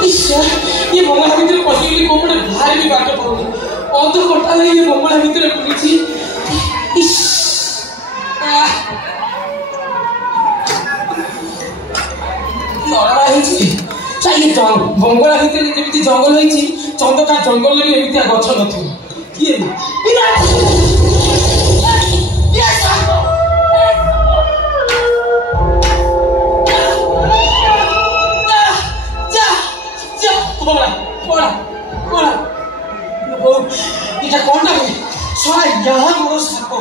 ये बंगला भीतर पशि कोपड़े बाहर भी बाट पड़े अध घंटा लगे ये बंगला भीतर बुली बंगला भीतर जमी जंगल होती चंदका जंगल में एमती गछ न किए कौन छड़ा यहाँ मोर साप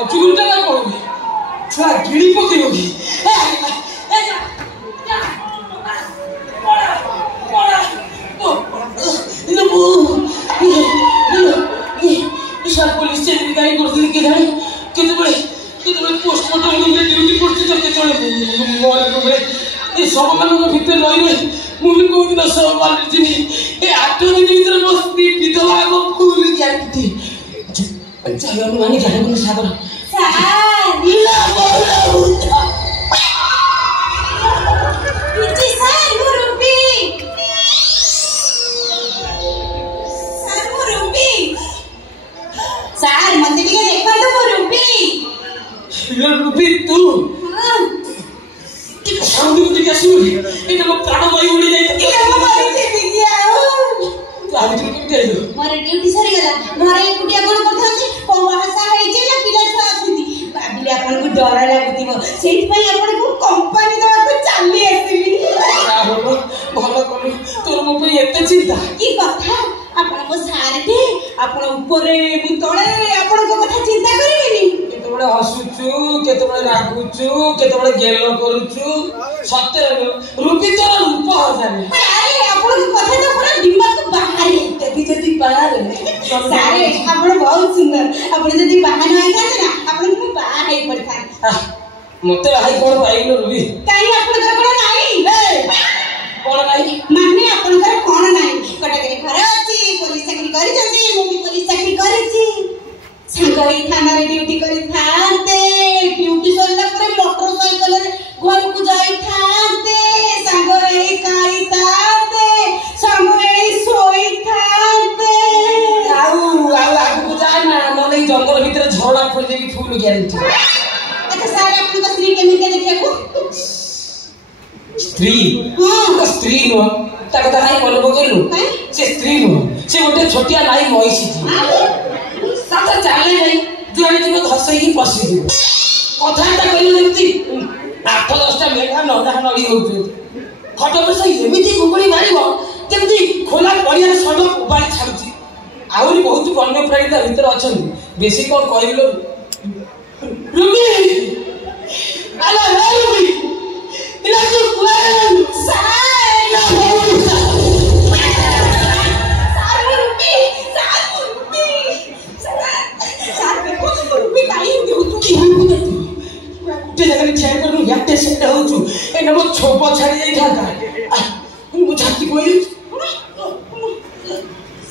अजुटा ना कौन छड़ा गिड़ी पकड़ पुलिस कहीं करती कि जाने पोस्टमार्टम ड्यूटी करते सब मान भर रही मुझे कौन दिन सब मान जी 8 दिन भर बस्ती विधवा फूल क्या मानी जाने सागर सार मत टिके देखा तो वो रूपी तू कि साउंड को टिके सुन एटा को प्राण वायु उड़ी जाई के हम मारी से बिगिया तू आबि तू के जाई मोर ड्यूटी सरी गला मोर एकुटिया कोन करथन छी को भाषा है जे या पिला छा आछी बाबिले आपन को डर लागुतिबो सेहि पई आपन को कंपनी देवा को चाली आसीली भलो कोन तोर मो पे एते चिंता की कथा आपन को सार दे आपन ऊपरे मु तळे आपन को कथा चिंता करिबिनी केतबळे हसुचु केतबळे रागुचु केतबळे गेलो करूचु सत्य रूपी तोर रूप हजाने अरे आपन को कथा तो पूरा दिमाग बाहर तेती जदी बाहर सारे आपन बहुत सुंदर आपन जदी बाहर होई थाते ना आपन को बाहर होई पड़ता मते भाई कोन पाइलो रूपी काई आपन घर कोन नाही कोन नाही माने आपन घर कोन नाही कटकरी घर अछि पुलिस चाकरी करि जंती मु भी पुलिस चाकरी करिछि संगई थाना रे ड्यूटी करि थाते ड्यूटी सरला परे मोटरसाइकल रे घर को जाई थाते संगई काई थाते संगई सोई थाते आउ आगु जा ना नले जंगल भीतर झरना खोल देबी फूल ग्यारंटी अच्छा सारे आपन को स्त्री के मिके देखिया को स्त्री हां स्त्री नो ताके त नाई मन बकेलु से स्त्री नो से गोटे छोटिया नाई मइसी थी साथा चाले नहीं जुआड़ी जीव धसई ही पसी जीव कथाटा कहलु जेमती 8-10टा मेघा नडा नडी होउछु खट बस एमिति गुगुली मारिबो जेमती खोला पड़िया सडक उबाई छाडुची आउरी बहुत वन्य प्राणी ता भीतर अछन बेसी कोन कहबिलो रुमी आला रुमी इला तू प्लान साई छोप छाड़ी जाता मु छाती कोई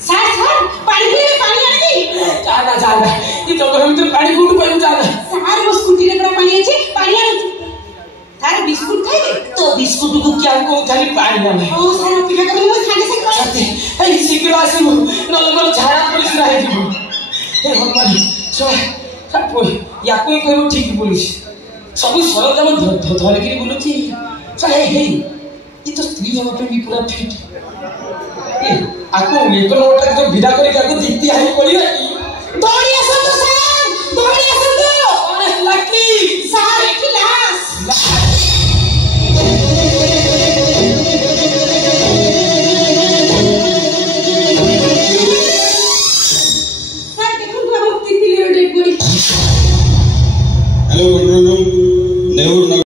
सार सार पानी आनी जाना जाना ये जगह भीतर पानी कोड पानी जाना सार वो स्कूटी रे पानी अछि पानी आनी सार बिस्कुट खाइबे तो बिस्कुट को क्या को खाली पानी आने ओ सार पिला का मु खाने से खाते ए शीघ्र आसीबु नले मोर झाड़ा पुलिस रहे जीवु ए भगवान सब या कोई कहबो ठीक पुलिस सब सरल जब धरे के बोलुची हे हे ये तो स्त्री हम पे पूरा फिट ए आको एक नोट जो विदा करी जाको दीप्ति आई पड़ी